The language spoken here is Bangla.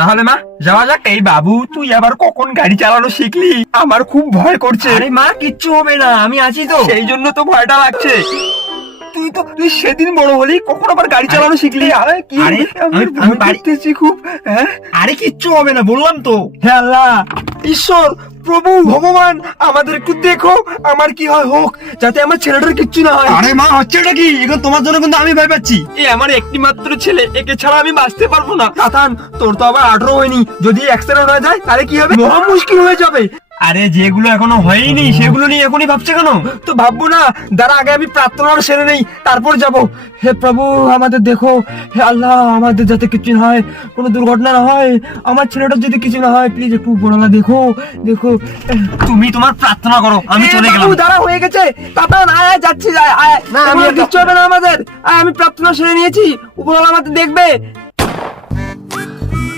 তাহলে মা যাওয়া যাক। এই বাবু, তুই আবার কখন গাড়ি চালানো শিখলি? আমার খুব ভয় করছে। আরে মা, কিচ্ছু হবে না, আমি আছি তো। সেই জন্য তো ভয়টা লাগছে। তুই সেদিন বড় হলি, কখন আবার গাড়ি চালানো শিখলি? আরে কি আরে, আমি আমি বাড়ি- দেখতেছি খুব। হ্যাঁ, আরে কিচ্ছু হবে না, বললাম তো। হে আল্লাহ, ঈশ্বর, প্রভু, ভগবান, আমাদের একটু দেখো আমার কি হয় হোক, যাতে আমার ছেলেটার কিচ্ছু না হয়। আরে মা, হচ্ছেটা কি এখন? তোমার জন্য কিন্তু আমি ভয় পাচ্ছি। এ আমার একটি মাত্র ছেলে, একে ছাড়া আমি বাঁচতে পারবো না। কাতান, তোর তো আবার 18 হয়নি, যদি অ্যাক্সিডেন্ট হয়ে যায় তাহলে কি হবে? মহা মুশকিল হয়ে যাবে। আরে যেগুলো এখনো হয়নি সেগুলো নিয়ে এখনই ভাবছে কেন? তো ভাববো না, দাঁড়া আগে আমি প্রার্থনা সেরে নেই, তারপর যাব। হে প্রভু, আমাদের দেখো। হে আল্লাহ, আমাদের যাতে কিছু না হয়, কোনো দুর্ঘটনা না হয়, আমার ছেলেটার যদি কিছু না হয়, প্লিজ একটু উপরওয়ালা দেখো, দেখো। তুমি তোমার প্রার্থনা করো, আমি এ চলে বাবু, গেলাম। দাঁড়া, হয়ে গেছে। কাতান, আয় আয়, যাচ্ছি, আয় আয়। না, আমি আমি কিচ্ছু হবে না আমাদের। আয়, আমি প্রার্থনা সেরে নিয়েছি, উপরওয়ালা আমাদের দেখবে।